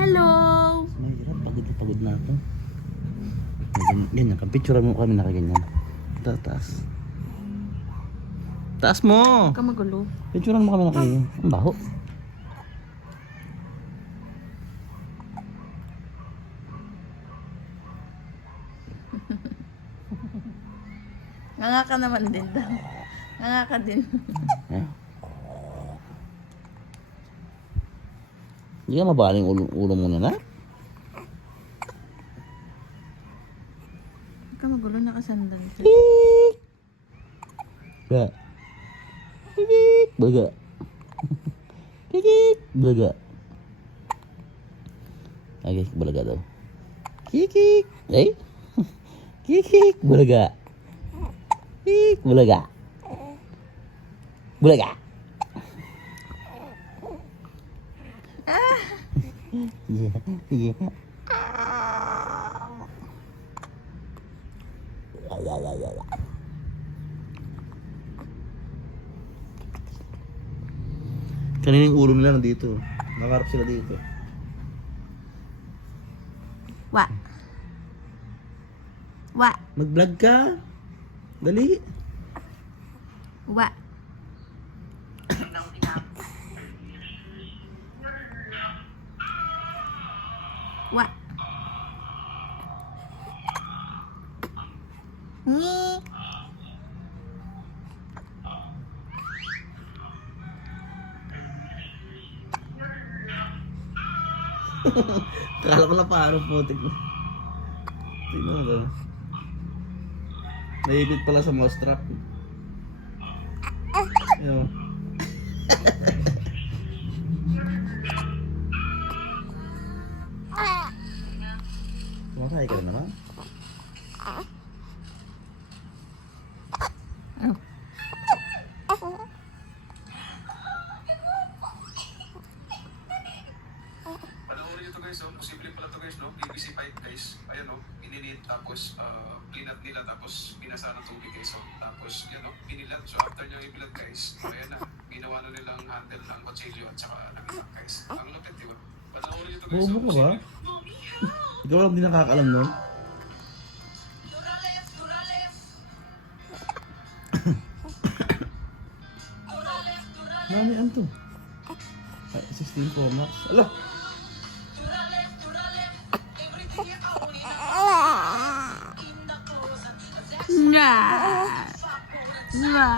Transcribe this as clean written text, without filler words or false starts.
Hello! Mahirap, pagod na ako. Ganyan, kapicture mo kami nakaganyan. Taas. Taas mo! Huwag ka magulo. Picturean mo kami nakaganyan. Ang baho. Nganga ka naman din daw. Nganga ka din. Eh? Hindi ka mabaling ulo mo na. Huwag ka magulo, nakasandal. Ba. Kikik, baga. Kikik, baga. Okay, balaga daw. Kikik, eh? Kikik, balaga. Kikik, balaga. Balaga. Yeah, yeah. Ya. Kanina yung ulo nila nandito. Nakarap sila dito. Wa. Wa. Mag-vlog ka. Dali. Wa. Wa. Ngi. Kala ko na parang putik mo. Tingnan mo ba? Naipit pala sa mouse trap. Ayun. Kumakain ka na naman. Panoorin nyo to guys, oh. Posible pala to guys, no? PVC pipe guys. Ayan, no? Ininit tapos cleanat nila tapos binasa ng tubig guys, oh. Tapos yan, no? Pinilat. So after nyo i-bilad guys, ayan na. Ginawa na nilang handle ng kutsilyo at saka nagitak guys. Ang lapit, di ba? Panoorin nyo to guys, Bobo oh. ka ba? Ikaw lang din nakakalam nun. Nani, ano to? 16 Pro Max. Ala! Nga. Nga.